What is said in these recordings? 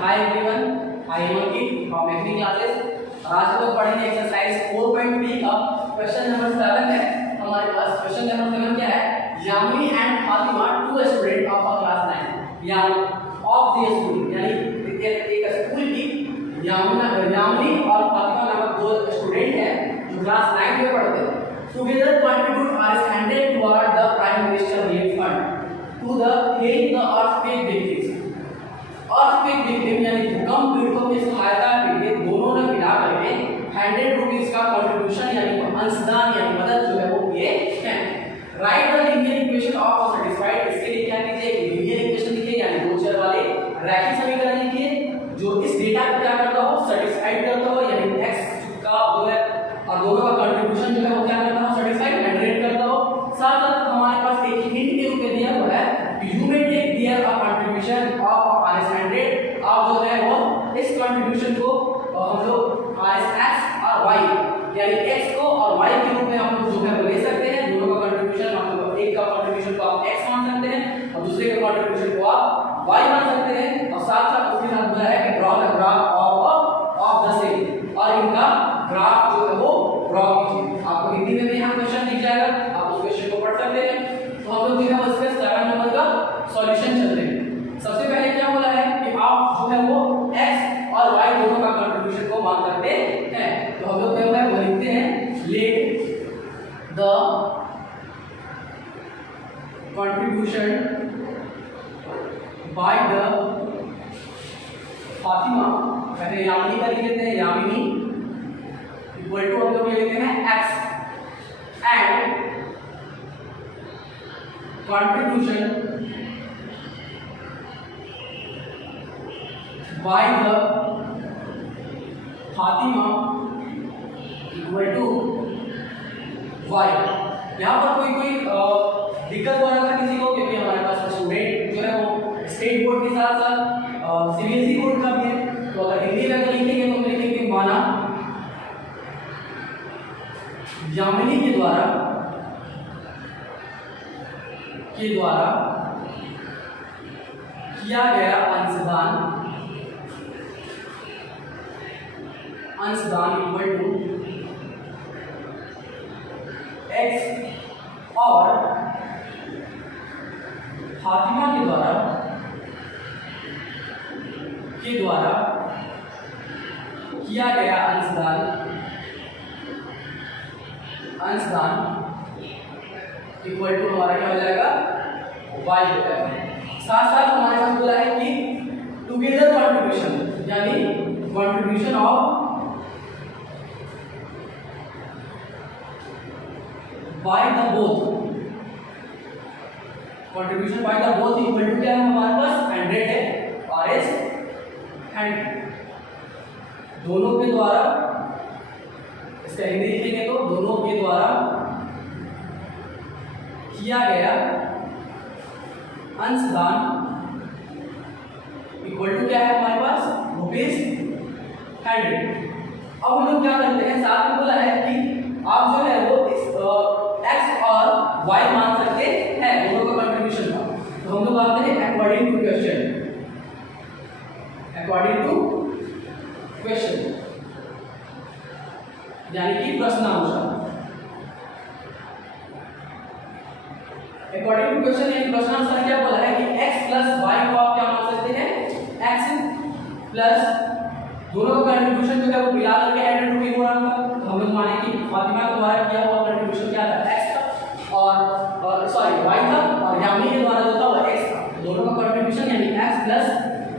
Hi everyone, I am Ankit from mathematics classes. आज हम लोग पढ़ेंगे एक्सरसाइज 4.3 का क्वेश्चन नंबर 7 है। हमारे पास क्वेश्चन नंबर 7 क्या है? Yamini and Fatima, two student of class 9 यानी ऑफ द स्कूल, यानी एक स्कूल की यामिनी और फातिमा नामक दो स्टूडेंट हैं जो क्लास 9 में पढ़ते हैं। Together contribute R100 toward the prime minister relief fund to the help the earthquake victims. Earthquake victim यानी भूकंप पीड़ितों की सहायता के लिए दोनों ने मिला करके 100 रुपीज का कंट्रीब्यूशन यानी अंशदान यानी मदद जो है वो किए हैं। Right the linear equation of satisfied, इसके लिए क्या कीजिए? एक लीनियर इक्वेशन लिखिए यानी दो चर वाले रैखिक समीकरण लिखिए जो इस डेटा को क्या करता हो? सैटिस्फाइड करता हो, यानी x का जो है और दोनों का कंट्रीब्यूशन जो है वो क्या करता हो? सैटिस्फाइड जनरेट करता हो। साथ साथ हमारे पास एक हिंट के रूप में दिया हुआ है you may take their a contribution of R100। आप जो है वो इस कंट्रीब्यूशन को हम लोग RS और Y यानी x को और y के रूप में हम लोग जो है वो ले सकते हैं। दोनों का कंट्रीब्यूशन हम लोग एक का कंट्रीब्यूशन को आप x मान सकते हैं और दूसरे का कंट्रीब्यूशन को आप y मान सकते हैं। और साथ साथ उसके साथ बोला है कि draw the graph of the same, और इनका ग्राफ जो है वो ड्रॉ कीजिए। आपको हिंदी में भी यहाँ क्वेश्चन दिख जाएगा, आप उस क्वेश्चन को पढ़ सकते हैं। तो हम लोग जो है उसके 7 नंबर का सॉल्यूशन चलते हैं। सबसे पहले क्या बोला है कि आप जो है वो x और y दोनों का कंट्रीब्यूशन को मान सकते हैं। तो हम लोग क्या है वो लिखते हैं let the contribution by the Fatima, पहले यामिनी का लिख लेते हैं यामिनी इक्वल टू हम लोग ले लेते हैं x and contribution by the Fatima equal to y। यहाँ पर कोई दिक्कत हो रहा था किसी को, क्योंकि हमारे पास स्टूडेंट जो है वो स्टेट बोर्ड के साथ साथ CBSE बोर्ड का भी है। तो अगर हिंदी में अगर लिखेंगे तो लिखेंगे माना यामिनी के द्वारा किया गया अंशदान इक्वल टू x और फातिमा के द्वारा किया गया अंशदान इक्वल टू हमारा क्या हो जाएगा? y हो जाएगा। साथ साथ हमारे पास बोला है कि टुगेदर कंट्रीब्यूशन यानी contribution of by the both equal to क्या है हमारे पास? 100 है RS 100 दोनों के द्वारा, इसका हिंदी लिखेंगे तो दोनों के द्वारा किया गया अंशदान इक्वल टू क्या है हमारे पास? ₹100। अब हम लोग क्या करते हैं, साथ में बोला है कि आप जो है वो इस x और y मान सकते हैं दोनों का कंट्रीब्यूशन का। तो हम लोग आते हैं अकॉर्डिंग टू क्वेश्चन यानी कि प्रश्नानुसार। अकॉर्डिंग टू क्वेश्चन यानी प्रश्नानुसार क्या बोला है कि x प्लस y को आप क्या मान सकते हैं? x प्लस दोनों का कंट्रीब्यूशन जो है वो मिला करके 100 रुपये हो रहा था। तो हम लोग माने कि फातिमा के द्वारा किया हुआ कंट्रीब्यूशन क्या था? x था और y था, और यामिनी के द्वारा जो था वो x था। दोनों का कंट्रीब्यूशन यानी x plus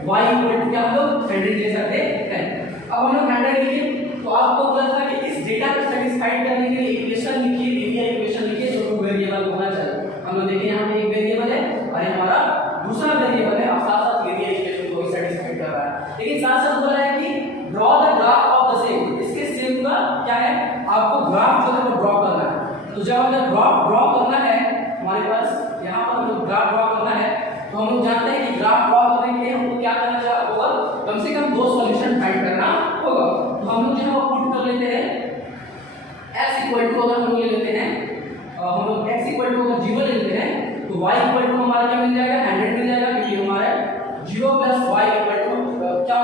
y equal to क्या हम लोग 100 ले सकते हैं। अब हम लोग 100 लिखिए तो आपको बोला था कि इस डेटा को सेटिस्फाइड करने के लिए इक्वेशन लिखिए, लीनियर इक्वेशन लिखिए जो वेरिएबल होना चाहिए। हम लोग देखिए यहाँ पे एक वेरिएबल है और ये हमारा दूसरा वेरिएबल है और साथ साथ लीनियर इक्वेशन को भी सेटिस्फाइड कर रहा है। लेकिन साथ साथ बोला है कि draw the graph of the same, इसके सेम का क्या है? आपको ग्राफ जो है वो ड्रॉ करना है। तो जब हमें ग्राफ ड्रॉ करना है हमारे पास यहाँ पर हमको ग्राफ ड्रॉ करना है, तो हम लोग जानते हैं कि ग्राफ ड्रॉ करने के लिए हमको क्या करना होगा? कम से कम 2 सॉल्यूशन फाइंड करना होगा। तो हम लोग जो है वो पुट कर लेते हैं x इक्वल टू, अगर हम लोग ले लेते हैं हम लोग x इक्वल टू अगर 0 ले लेते हैं तो y इक्वल टू हमारा क्या मिल जाएगा? 100 मिल जाएगा, क्योंकि हमारा 0 प्लस y इक्वल टू क्या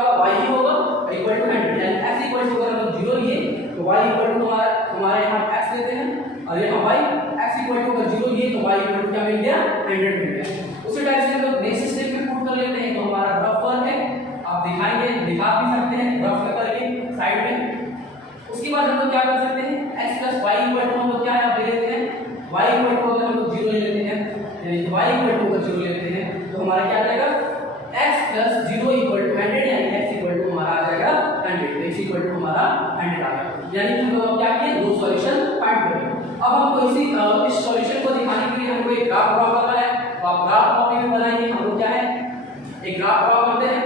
एक ग्राफ ड्रॉ करते हैं,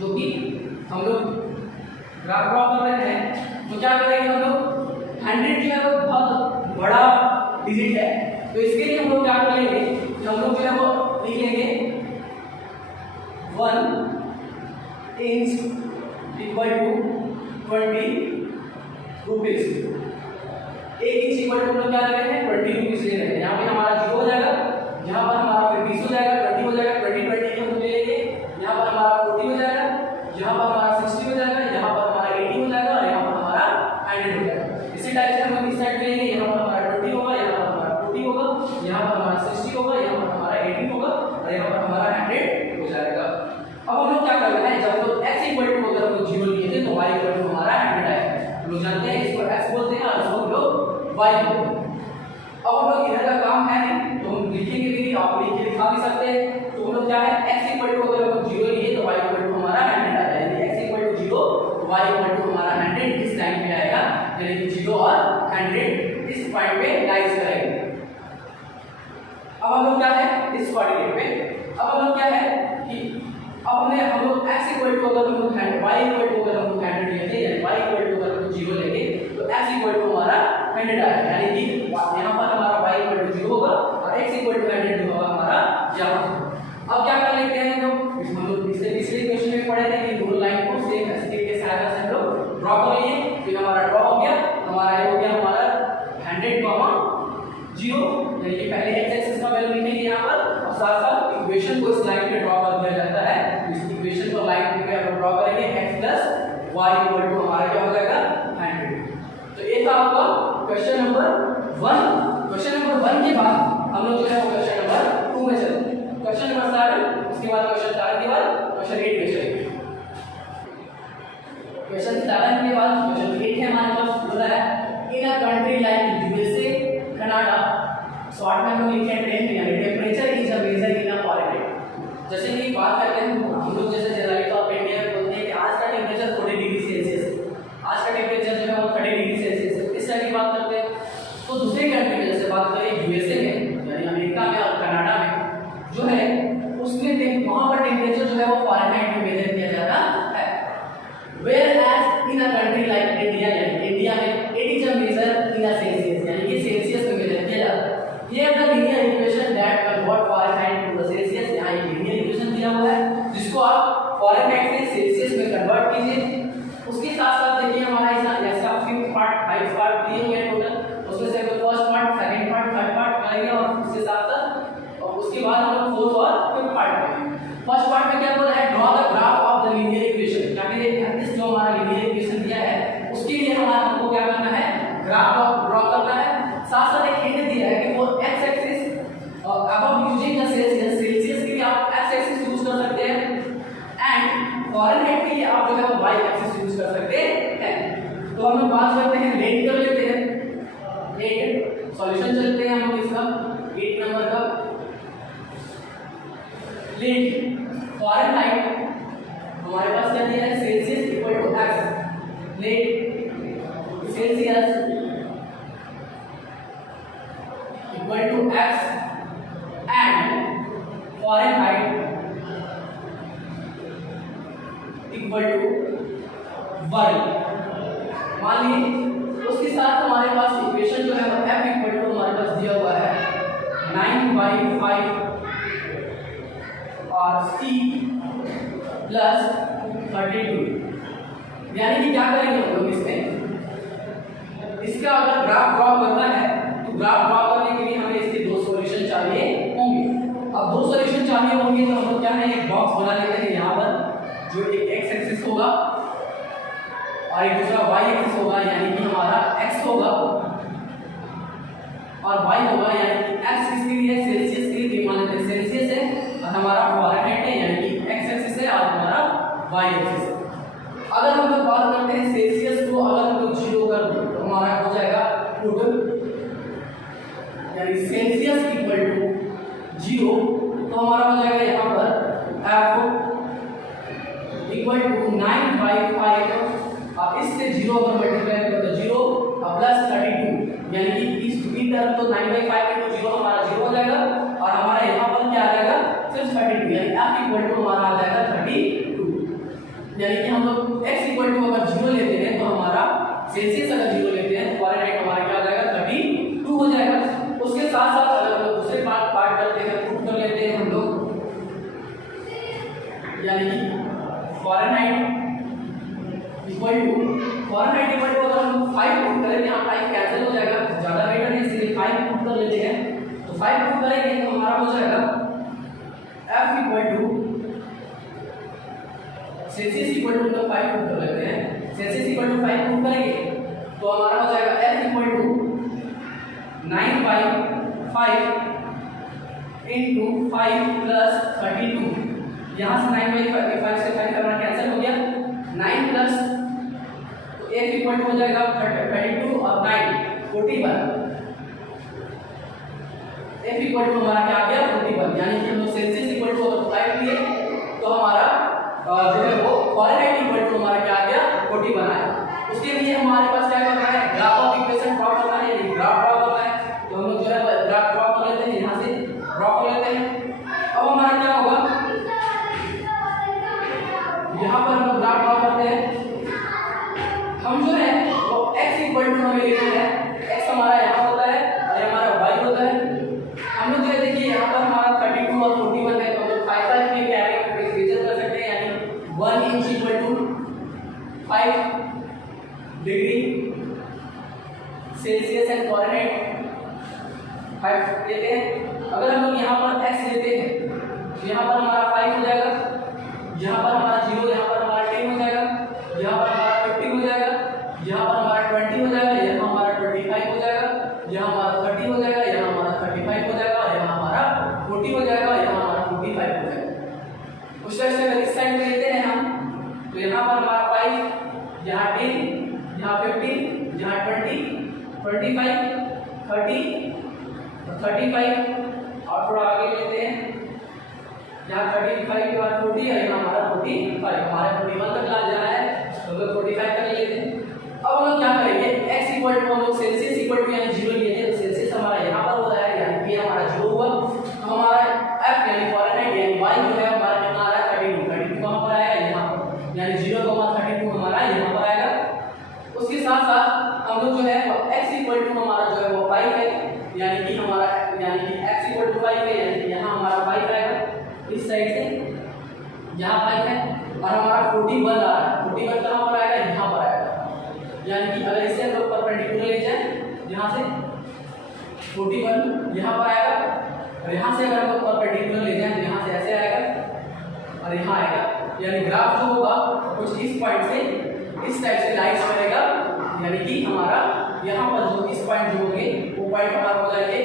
जो कि हम लोग ग्राफ ड्रॉ कर रहे हैं। तो क्या करेंगे हम लोग, 100 जो है वो बहुत बड़ा डिजिट है, तो इसके लिए हम लोग क्या करेंगे, हम लोग जो है वो लिख लेंगे 1 inch equal to 20 rupees. 1 inch equal to हम लोग क्या ले रहे हैं, 20 रुपीज ले रहे हैं। यहाँ पे हमारा 0 हो जाएगा, यहाँ पर हमारा फिर 20 हो जाएगा, 20 हो जाएगा, 20 20 हम ले लेंगे। यहाँ पर हमारा 40 हो जाएगा, यहाँ पर हमारा 60 हो जाएगा, यहाँ पर हमारा 80 हो जाएगा और यहाँ पर हमारा 100 हो जाएगा। इसी टाइप से हम इस साइड लेंगे, यहाँ पर हमारा 20 होगा, यहाँ पर हमारा 40 होगा, यहाँ पर हमारा 60 होगा, यहाँ पर हमारा 80 होगा और यहाँ पर हमारा 100 हो जाएगा। अब हम लोग क्या कर रहे हैं, जब तो x इक्वल टू अगर हम लोग 0 लिए थे तो y इक्वल टू हमारा 100 आएगा। हम लोग जानते हैं इसको x बोलते हैं और इसको हम लोग y बोलते हैं। अब हम लोग इधर का काम है नहीं तो हम लिखेंगे भी, आप लिख के दिखा भी सकते हैं। तो हम लोग क्या है, x इक्वल टू अगर हम लोग 0 लिए तो y इक्वल टू हमारा 100 आएगा, यानी x equal to 0 y equal to हमारा 100 इस लाइन पे आएगा, यानी कि 0 और 100 इस पॉइंट पे लाइज करेंगे। अब हम लोग क्या है इस कोऑर्डिनेट पे, अब हम लोग क्या है कि अब हम लोग x इक्वल टू अगर हम लोग y इक्वल टू अगर हम लोग 100 लेते हैं, यानी y इक्वल टू अगर हम लोग 0 लेंगे तो x इक्वल टू हमारा 100 आएगा, यानी कि यहाँ पर हमारा y इक्वल टू 0 होगा और x इक्वल टू 100 जो होगा हमारा यहाँ। अब क्या कर लेते हैं हम लोग पिछले क्वेश्चन में पढ़े थे कि दोनों लाइन को सेम ऐसे तरीके से सहायता से हम लोग ड्रॉ कर लिए। फिर हमारा ड्रॉ हो गया, हमारा ये हो गया हमारा 100, 0, यानी कि पहले x एक्सिस का वैल्यू लिखेंगे यहाँ पर और साथ साथ इक्वेशन को इस लाइन पे ड्रॉ कर दिया जाता है। इस इक्वेशन को लाइन पे हम ड्रॉ करेंगे, x plus y equal to हमारा क्या हो जाएगा 100। तो ये था आपका क्वेश्चन नंबर 1। क्वेश्चन नंबर 1 के बाद हम लोग जो है वो क्वेश्चन नंबर 2 में चलते हैं। क्वेश्चन नंबर 7, उसके बाद क्वेश्चन 7 के बाद क्वेश्चन 8 में चलेंगे। क्वेश्चन 7 के बाद क्वेश्चन 8 है हमारे पास, बोला है in a country like USA, Canada, short में हम लोग लिखे हैं temperature is a measure in a Fahrenheit. जैसे कि बात करते हैं हम लोग, जैसे जनरली तौर पे इंडिया में बोलते हैं कि आज का टेम्परेचर 40 डिग्री सेल्सियस है, आज का टेम्परेचर जो है वो 30 डिग्री सेल्सियस है, इस तरह की बात करते हैं। तो दूसरे कंट्री में जैसे बात करें यूएसए में यानी अमेरिका में और कनाडा में जो है उसमें वहाँ पर टेम्परेचर जो है वो फॉरेनहाइट में मेजर किया जाता है। Whereas in a country like India, यानी इंडिया में it is a measure in a Celsius, यानी कि सेल्सियस में मेजर किया जाता है। Here the linear equation that convert Fahrenheit to the Celsius, यहाँ एक linear equation दिया हुआ है जिसको आप Fahrenheit से सेल्सियस में कन्वर्ट कीजिए। उसके साथ साथ देखिए हमारा इसका 5 पार्ट दिए हुए हैं टोटल, उसमें से first part, second part, third part करेंगे और उसके साथ साथ और उसके बाद हम लोग फोर्थ और फिफ्थ पार्ट करेंगे। फर्स्ट पार्ट में क्या बोला है, draw the graph of the linear equation, यानी इस जो हमारा लीनियर इक्वेशन दिया है उसके लिए हमको क्या करना है, ग्राफ ड्रॉ करना है। साथ साथ एक हिंट दिया है कि for x axis above using the Celsius, Celsius के लिए आप एक्स एक्सिस यूज कर सकते हैं एंड फॉरेनहाइट के लिए आप जो है वो वाई एक्सिस यूज कर सकते हैं। तो हम लोग बात करते हैं रेट कर लेते हैं, रेट सॉल्यूशन चलते हैं हम लोग इसका 8 नंबर का। रेट फॉरेनहाइट हमारे पास क्या दिया है, Celsius equal to X, rate Celsius equal to X and Fahrenheit equal to Y. मान लीजिए उसके साथ हमारे पास इक्वेशन जो है वो f इक्वल टू हमारे पास दिया हुआ है 9/5 और c प्लस 32, यानी कि क्या करेंगे हम लोग इसका अगर ग्राफ ड्रॉ करना है तो ग्राफ ड्रॉ करने के लिए हमें इसके दो सॉल्यूशन चाहिए होंगे। अब दो सॉल्यूशन चाहिए होंगे तो हम लोग क्या है, एक बॉक्स बना लेते हैं यहाँ पर जो एक एक्स एक्सिस होगा और एक दूसरा वाई एक्सिस होगा, यानी कि हमारा एक्स होगा और वाई होगा, यानी कि एक्स किसके लिए, सेल्सियस के लिए, मान लेते हैं सेल्सियस है और हमारा फॉरेनहाइट है, यानी कि एक्स एक्सिस है और हमारा वाई एक्सिस है। अगर हम लोग बात करते हैं सेल्सियस को अगर हम लोग 0 कर दें तो हमारा हो जाएगा टोटल, यानी सेल्सियस इक्वल टू 0, तो हमारा हो जाएगा यहाँ पर f इक्वल टू 9/5 अब इससे 0 अगर मल्टीप्लाई करें तो 0 और प्लस 32, यानी कि इस टर्म तो 9/5 into 0 हमारा 0 हो जाएगा और हमारा यहाँ पर क्या आ जाएगा, सिर्फ 32 32 यानी f इक्वल टू हमारा आ जाएगा 32। यानी कि हम लोग x इक्वल टू अगर 0 लेते हैं तो हमारा सेल्सियस अगर 0 लेते हैं तो फारेनहाइट हमारा क्या आ जाएगा 32 हो जाएगा। उसके साथ साथ अगर हम लोग दूसरे पार्ट करते हैं प्रूफ कर लेते हैं हम लोग, यानी कि फारेनहाइट इक्वल टू अगर हम 5 पुट करें, यहाँ 5 कैंसिल हो जाएगा, ज्यादा बेटर है इसलिए 5 पुट कर लेते हैं। तो 5 पुट करेंगे तो हमारा हो जाएगा f equal to Celsius equal to 5 put कर लेते हैं, सेल्सियस इक्वल टू 5 पुट करेंगे तो हमारा हो जाएगा f equal to 9/5 into 5 plus 32। यहाँ से 9/5 से 5 करना कैंसिल हो गया, 9 प्लस f इक्वल टू हो जाएगा 32 और 9 41। f इक्वल टू हमारा क्या आ गया 41, यानी कि हम लोग सेल्सियस इक्वल टू अगर 5 लिए तो हमारा जो है वो फारेनहाइट इक्वल टू हमारा क्या आ गया 41 आया। उसके लिए हमारे पास क्या करना है, ग्राफ ऑफ इक्वेशन ड्रॉ करना है, यानी ग्राफ ड्रॉ करना है। तो हम लोग जो है ग्राफ ड्रॉ कर लेते हैं, यहाँ से ड्रॉ कर लेते हैं। अब हमारा क्या होगा, यहाँ पर हम लोग ग्राफ ड्रॉ करते हैं। हम जो है वो x इक्वल टू हमें लेना है, x हमारा यहाँ होता है और ये हमारा y होता है। हम लोग जो है देखिए यहाँ पर हमारा 32 और 41 है, तो हम लोग 5 में क्या मेजर कर सकते हैं, यानी 1 inch equal to 5 degree Celsius and Fahrenheit 5 लेते हैं। अगर हम लोग यहाँ पर x लेते हैं तो यहाँ पर हमारा 5 हो जाएगा, यहाँ पर हमारा 0, यहाँ पर हमारा 10 हो जाएगा, यहाँ पर हमारा 50 हो जाएगा, यहाँ पर हमारा 20 हो जाएगा, यहाँ हमारा 25 हो जाएगा, यहाँ हमारा 30 हो जाएगा, यहाँ हमारा 35 हो जाएगा, यहाँ हमारा 40 हो जाएगा, यहाँ हमारा 45 हो जाएगा। उस तरह से अगर इस साइड में लेते हैं हम तो यहाँ पर हमारा 5, यहाँ 10, यहाँ 15, यहाँ 20, 25, 30, 35 और थोड़ा आगे लेते हैं, यहाँ 35 के बाद 40 है, यहाँ हमारा 45, हमारे 41 तक ला जाना है तो हम लोग 45 तक लेते हैं। अब हम लोग क्या करेंगे, x इक्वल टू हम लोग सेल्सियस इक्वल टू यानी 0 लिए थे, तो सेल्सियस हमारा यहाँ पर हो रहा है, यानी कि हमारा 0 हुआ। तो हमारा f यानी फारेनहाइट यानी y जो है हमारा कितना आ रहा है 32 कहाँ पर आएगा, यहाँ पर, यानी 0,32 हमारा यहाँ पर आएगा। उसके साथ साथ हम लोग जो है x इक्वल टू हमारा जो है वो 5 है, यानी कि हमारा यानी कि x इक्वल टू 5 है, यानी कि यहाँ हमारा 5 आएगा इस साइड से, यहाँ 5 है और हमारा 41 आ रहा है, 41 कहाँ पर आएगा, यहाँ पर आएगा। यानी कि अगर इसे हम लोग परपेंडिकुलर ले जाए, यहाँ से 41 यहाँ पर आएगा और यहाँ से अगर हम लोग परपेंडिकुलर ले जाए तो यहाँ से ऐसे आएगा और यहाँ आएगा। यानी ग्राफ जो होगा कुछ इस पॉइंट से इस टाइप से लाइंस करेगा, यानी कि हमारा यहाँ पर जो इस पॉइंट जो होंगे वो पॉइंट हमारा हो जाएंगे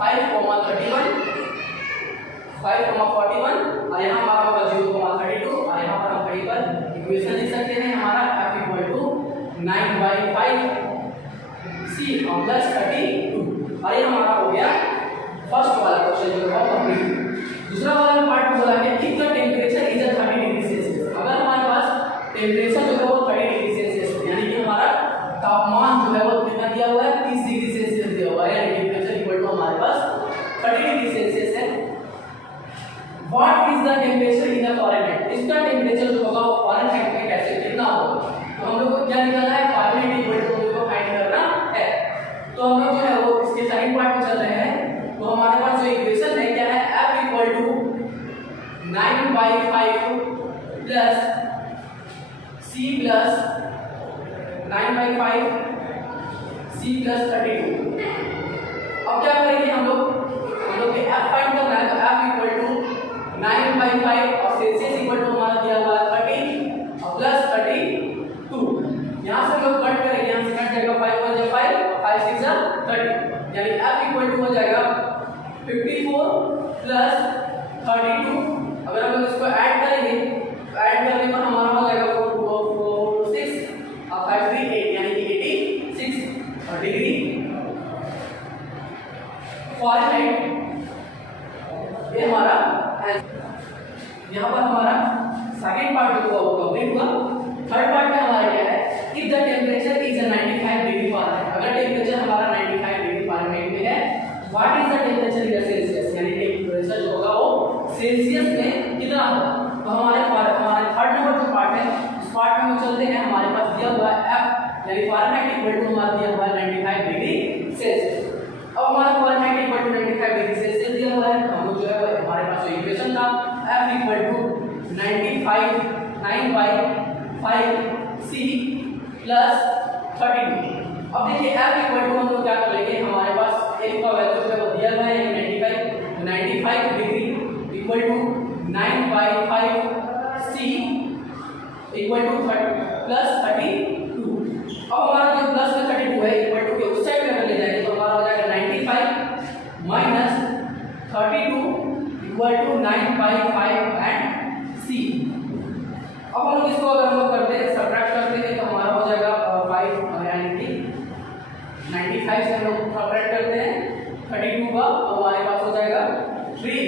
5,31, 5,41 और यहाँ हमारा होगा 0,32 और यहाँ पर हम कहीं पर इक्वेशन लिख सकते हैं, हमारा f equal to 9/5 c plus 32 और ये हमारा हो गया फर्स्ट वाला क्वेश्चन जो है कंप्लीट। दूसरा वाला पार्ट में बोला है if the temperature is 30 degree Celsius, अगर हमारे पास टेंपरेचर जो है वो 30 डिग्री सेल्सियस यानी कि हमारा तापमान जो है वो कितना दिया हुआ है 30 डिग्री सेल्सियस दिया हुआ है, यानी टेंपरेचर इक्वल टू हमारे पास 30 डिग्री सेल्सियस है। What is the temperature in the Fahrenheit, इसका टेंपरेचर जो होगा वो फारेनहाइट में कैसे कितना होगा, तो हम लोग को क्या निकालना है, फारेनहाइट इक्वल टू हम लोग को फाइंड करना है। तो हम लोग जो है वो इसके सेकंड पार्ट में चल रहे हैं, तो हमारे पास जो इक्वेशन है क्या है, f equal to 9/5 plus c plus 9/5 c plus 32। अब क्या करेंगे हम लोग के f फाइंड करना है, तो f इक्वल टू 9/5 और सेल्सियस इक्वल टू हमारा दिया हुआ है 30 और प्लस 32। यहाँ से हम लोग कट करेंगे, यहाँ से कट जाएगा 5 1 जा 5 5 6 जा 30, यानी f इक्वल टू हो जाएगा 54 प्लस 32। अगर हम लोग इसको ऐड करेंगे तो ऐड करने पर हमारा हो जाएगा 4 2 6 और 5 3 8 यानी कि 86 और डिग्री फारेनहाइट ये हमारा यहाँ पर हमारा सेकंड पार्ट जो हुआ वो कंप्लीट हुआ। थर्ड पार्ट में हमारा क्या है, if the temperature is 95 degree Fahrenheit, अगर टेंपरेचर हमारा 95 डिग्री फारेनहाइट में है, what is the temperature in Celsius, यानी टेंपरेचर जो होगा वो सेल्सियस में कितना होगा। तो हमारे थर्ड नंबर जो पार्ट है उस पार्ट में हम चलते हैं। हमारे पास दिया हुआ है F यानी फारेनहाइट इक्वल टू हमारा दिया हुआ है 95 डिग्री सेल्सियस। अब हमारा Fahrenheit equal to 95 degree Celsius दिया हुआ है, तो हम लोग जो है हमारे पास जो इक्वेशन था F equal to 95 9/5 C plus 32। अब देखिए F इक्वल टू हम लोग क्या कर लेंगे, हमारे पास F का वैल्यू जो है वो दिया हुआ है 95 degree equal to 9/5 C equal to plus 32। अब हमारा जो प्लस में 32 है इक्वल टू के उस साइड में अगर ले जाएंगे तो हमारा हो जाएगा 95 minus 32 equal to 9/5 and C। अब हम लोग इसको अगर हम लोग करते हैं सब्ट्रैक्ट करते हैं तो हमारा हो जाएगा 5 यानी कि 95 से हम लोग सब्ट्रैक्ट करते हैं 32 का, तो हमारे पास हो जाएगा 3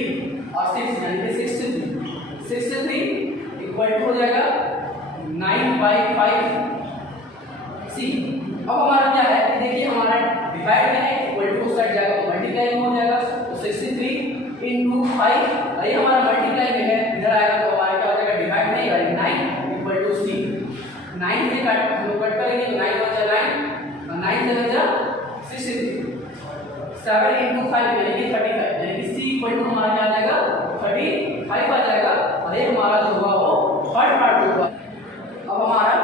और 6 यानी कि 63 इक्वल टू हो जाएगा 9/5 C। अब हमारा क्या है कि देखिए हमारा डिवाइड में है इक्वल टू उस साइड जाएगा तो मल्टीप्लाई में हो जाएगा, तो 63 into 5 ये हमारा मल्टीप्लाई में है, इधर आएगा तो हमारा क्या हो जाएगा डिवाइड में यानी 9 इक्वल टू C। 9 से कट करेंगे तो 9 बचा 9 और 9 से बचा 63। 7 into 5 यानी कि 35 यानी कि C इक्वल टू हमारा क्या आ जाएगा 35 आ जाएगा, और ये हमारा जो होगा वो थर्ड पार्ट होगा। अब हमारा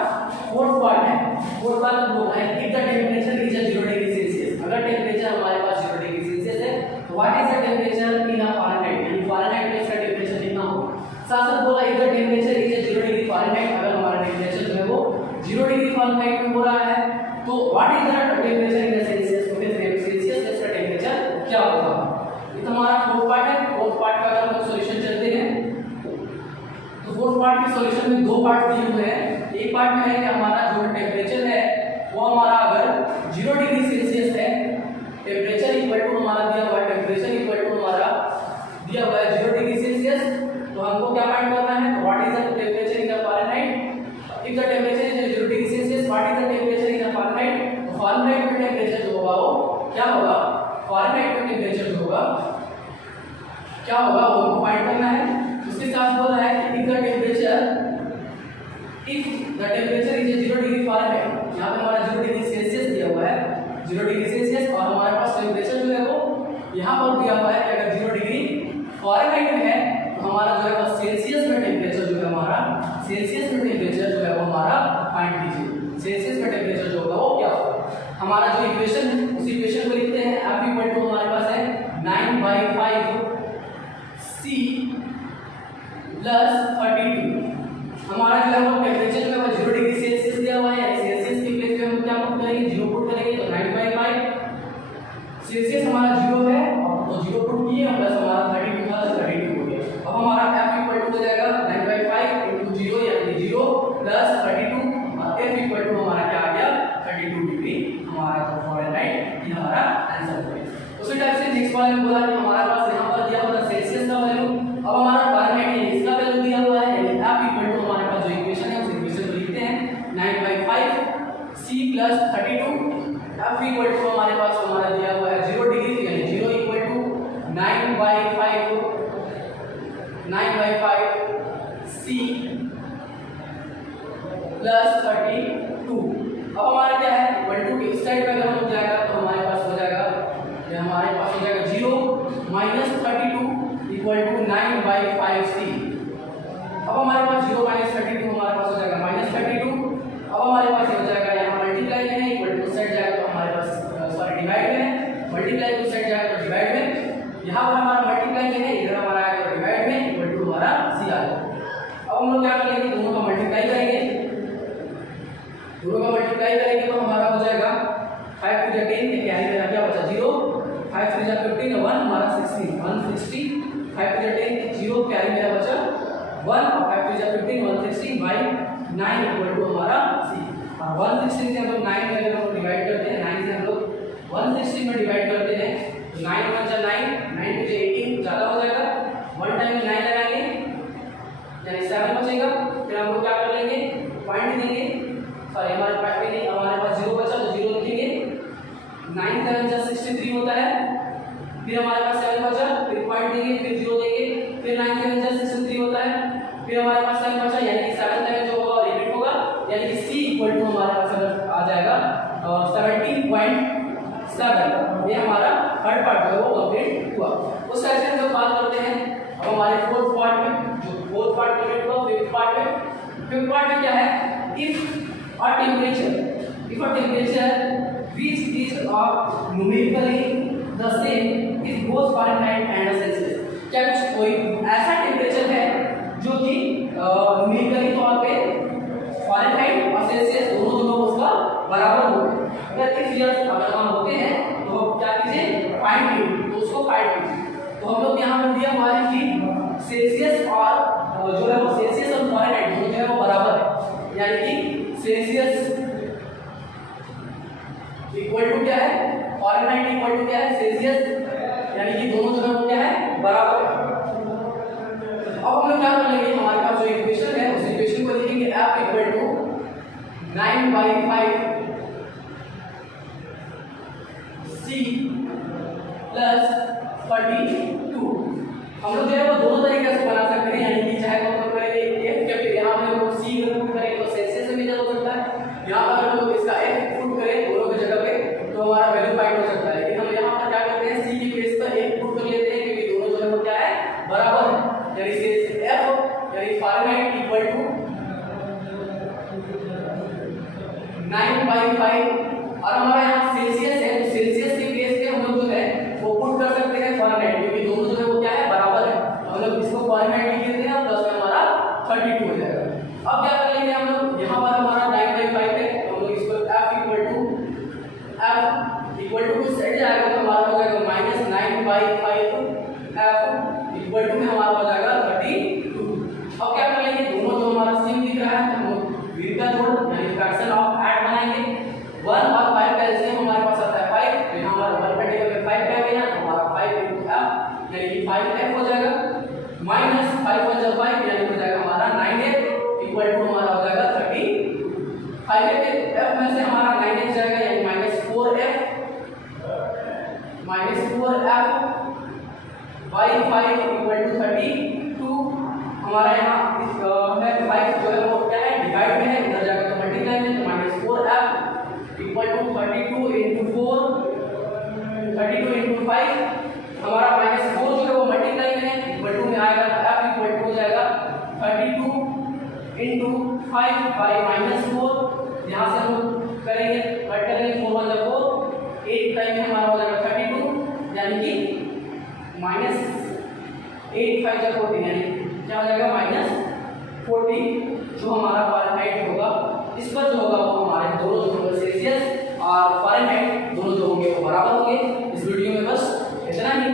फोर्थ पार्ट है, फोर्थ पार्ट वो है if the temperature is 0 degree Celsius. अगर टेंपरेचर हमारे पास 0 डिग्री सेल्सियस है तो what is the temperature in Fahrenheit, यानी फारेनहाइट में इसका टेंपरेचर कितना होगा। साथ साथ बोला if the temperature is 0 degree Fahrenheit, अगर हमारा टेंपरेचर जो है वो 0 डिग्री फारेनहाइट में हो रहा है तो what is the temperature in Celsius, तो फिर सेल्सियस इसका टेंपरेचर क्या होगा। ये तो हमारा फोर्थ पार्ट है। फोर्थ पार्ट का अगर हम सॉल्यूशन चलते हैं तो फोर्थ पार्ट के सॉल्यूशन में दो पार्ट दिए हुए हैं। एक पार्ट में है कि हमारा जो टेंपरेचर है वो हमारा अगर 0 डिग्री सेल्सियस है, टेंपरेचर इक्वल टू हमारा दिया हुआ है, टेंपरेचर इक्वल टू हमारा दिया हुआ है 0 डिग्री सेल्सियस, तो हमको क्या फाइंड करना है what is the temperature in the Fahrenheit. If the temperature is 0 degree Celsius what is the temperature in the Fahrenheit, तो फारेनहाइट में टेंपरेचर जो होगा वो क्या होगा, फारेनहाइट में टेंपरेचर जो होगा क्या होगा वो हमको फाइंड करना है। उसके साथ बोल रहा है कि if the temperature is 0 degree Fahrenheit, यहाँ पे हमारा 0 डिग्री सेल्सियस दिया हुआ है 0 डिग्री सेल्सियस, और हमारे पास टेंपरेचर जो है वो यहाँ पर दिया हुआ है कि अगर 0 डिग्री फारेनहाइट में है तो हमारा जो है वो सेल्सियस में टेंपरेचर जो है हमारा सेल्सियस में टेंपरेचर जो है वो हमारा फाइंड कीजिए। सेल्सियस में टेंपरेचर जो होगा वो क्या होगा। हमारा जो इक्वेशन है उस इक्वेशन को लिखते हैं F इक्वल टू हमारे पास है 9/5 C प्लस 32। हमारा जो है वो टेंपरेचर जो है वो 0 डिग्री सेल्सियस दिया हुआ है, सेल्सियस की प्लेस पे हम क्या पुट करेंगे 0 पुट करेंगे, तो 9/5 सेल्सियस हमारा 0 है तो 0 पुट किए प्लस हमारा 32 था 32 हो गया। अब हमारा F इक्वल टू हो जाएगा 9/5 into 0 यानी 0 प्लस 32, और F इक्वल टू हमारा क्या आ गया 32 डिग्री हमारा जो फारेनहाइट ये हमारा आंसर हो गया। उसी टाइप से नेक्स्ट वाले में बोला कि हमारे पास यहाँ पर दिया हुआ सेल्सियस का वैल्यू, अब हमारा फारेनहाइट में इसका वैल्यू दिया हुआ है, यानी F इक्वल टू हमारे पास जो इक्वेशन है उस इक्वेशन को लिखते हैं 9/5 C plus 32। F equal to हमारे पास हमारा दिया हुआ है 0 डिग्री, यानी 0 इक्वल टू 9/5 C प्लस 32। अब हमारा क्या है इक्वल टू इस साइड पे अगर हम जाएगा तो हमारे पास हो जाएगा ये हमारे पास हो जाएगा 0 माइनस 32 इक्वल टू 9/5 C। अब हमारे पास 0 माइनस 32 हमारे पास हो जाएगा माइनस 32। अब हमारे पास ये हो जाएगा यहाँ मल्टीप्लाई में है इक्वल टू साइड जाएगा तो हमारे पास सॉरी डिवाइड में है, मल्टीप्लाई टू साइड जाएगा तो डिवाइड में, यहाँ पर हमारा मल्टीप्लाई में है इधर हमारा आएगा डिवाइड में इक्वल टू हमारा C आ जाएगा। अब हम लोग क्या करेंगे दोनों का मल्टीप्लाई करेंगे, दोनों का मल्टीप्लाई करेंगे तो हमारा हो जाएगा 5 to the 10 कैरी मेरा क्या बचा 0, 5 to the 15 1 हमारा 16 160, 5 to the 10 0 कैरी मेरा बचा 1 और 5 to the 15 160 by 9 equal to हमारा C। और 160 से हम लोग 9 में अगर हम डिवाइड करते हैं 9 से हम लोग 160 में डिवाइड करते हैं तो 9 बचा 9 to the 18 ज़्यादा हो जाएगा, 1 टाइम 9 लगाएंगे यानी 7 बचेगा, फिर हम लोग क्या कर लेंगे पॉइंट देंगे, सॉरी हमारे पास में नहीं हमारे पास 0 बचा तो 0 लिखेंगे, 9 7 63 होता है, फिर हमारे पास 7 बचा फिर पॉइंट देंगे फिर 0 देंगे फिर 9 फिर हमारे पास 7 बचा, यानी कि 7 में जो होगा रिपीट होगा, यानी कि C इक्वल टू हमारे पास अगर आ जाएगा 17.7। ये हमारा थर्ड पार्ट है वो कंप्लीट हुआ। उस तरह से हम लोग बात करते हैं अब हमारे फोर्थ पार्ट में, जो फोर्थ पार्ट कंप्लीट हुआ। फिफ्थ पार्ट में क्या है, if a temperature which is numerically the same is both Fahrenheit and Celsius। क्या कुछ कोई ऐसा टेम्परेचर है जो कि न्यूमेरिकली तौर पे फारेनहाइट और सेल्सियस दोनों उसका बराबर हो। अगर इफ यस अगर हम होते हैं तो क्या कीजिए, फाइंड कीजिए, तो उसको फाइंड कीजिए। तो हम लोग यहाँ पर दिया हुआ है कि सेल्सियस और जो है वो सेल्सियस और फारेनहाइट दोनों जो है वो बराबर है, यानी कि सेल्सियस इक्वल टू क्या है, फारेनहाइट इक्वल टू क्या है, सेल्सियस, यानी कि दोनों जो है वो क्या है, बराबर है। अब हम लोग क्या कर लेंगे, हमारे पास जो इक्वेशन है उस इक्वेशन को लिखेंगे F equal to 9/5 C plus 32। हम लोग जो है वो दोनों तरीके से बना सकते हैं, यानी कि चाहे तो हम पहले F के यहाँ पे हम लोग C पुट करें तो सेल्सियस में मेजर हो सकता है, यहाँ पर हम लोग इसका F पुट करें दोनों की जगह पे तो हमारा वैल्यू फाइंड हो सकता है। लेकिन हम यहाँ पर क्या करते हैं, C की प्लेस पर F पुट कर लेते हैं क्योंकि दोनों जो है वो क्या है, बराबर है, यानी F यानी फारेनहाइट इक्वल टू 9/5 और हमारा यहाँ सेल्सियस है तो सेल्सियस की प्लेस पे हम लोग जो है वो पुट कर सकते हैं फारेनहाइट, क्योंकि दोनों जो है वो क्या है, बराबर है। हम लोग इसको फारेनहाइट लिख देते हैं प्लस में हमारा 32 हो जाएगा। अब क्या कर लेंगे हम लोग, यहाँ पर हमारा 9/5 है तो हम लोग इसको F इक्वल टू सेट जाएगा तो हमारा हो जाएगा -9/5 F इक्वल टू में हमारा हो जाएगा 32। अब क्या कर लेंगे, दोनों जो हमारा सेम दिख रहा है तो हम विद का जोड़ यानी फ्रैक्शन ऑफ ऐड बनाएंगे। 1 और 5 का एलसीएम हमारे पास आता है 5, तो यहाँ हमारा 1 का जगह 5 का गया तो हमारा 5 × F यानी कि 5F हो जाएगा, माइनस 5 × 5 यानी हो जाएगा हमारा 9F इक्वल टू हमारा हो जाएगा 32। 5F में से हमारा 9F जाएगा यानी -4F by 5 इक्वल टू 32। हमारा यहाँ है 5 जो है वो क्या है, डिवाइड में है, उधर जाकर तो मल्टीप्लाई में, तो -4F इक्वल टू 32 × 4 32 × 5 हमारा -4 जो है वो मल्टीप्लाई में है, इक्वल टू में आएगा तो F इक्वल टू हो जाएगा 32 × 5 by -4। यहाँ से हम करेंगे कट करेंगे, 4 × 1 = 4, 8 टाइम में हमारा हो जाएगा 32 यानी कि -8 5 × 14 यानी क्या हो जाएगा -40 जो हमारा फारेनहाइट होगा। इस पर जो होगा वो हमारे दोनों जो होंगे सेल्सियस और फारेनहाइट दोनों जो होंगे वो बराबर होंगे। इस वीडियो में बस इतना ही।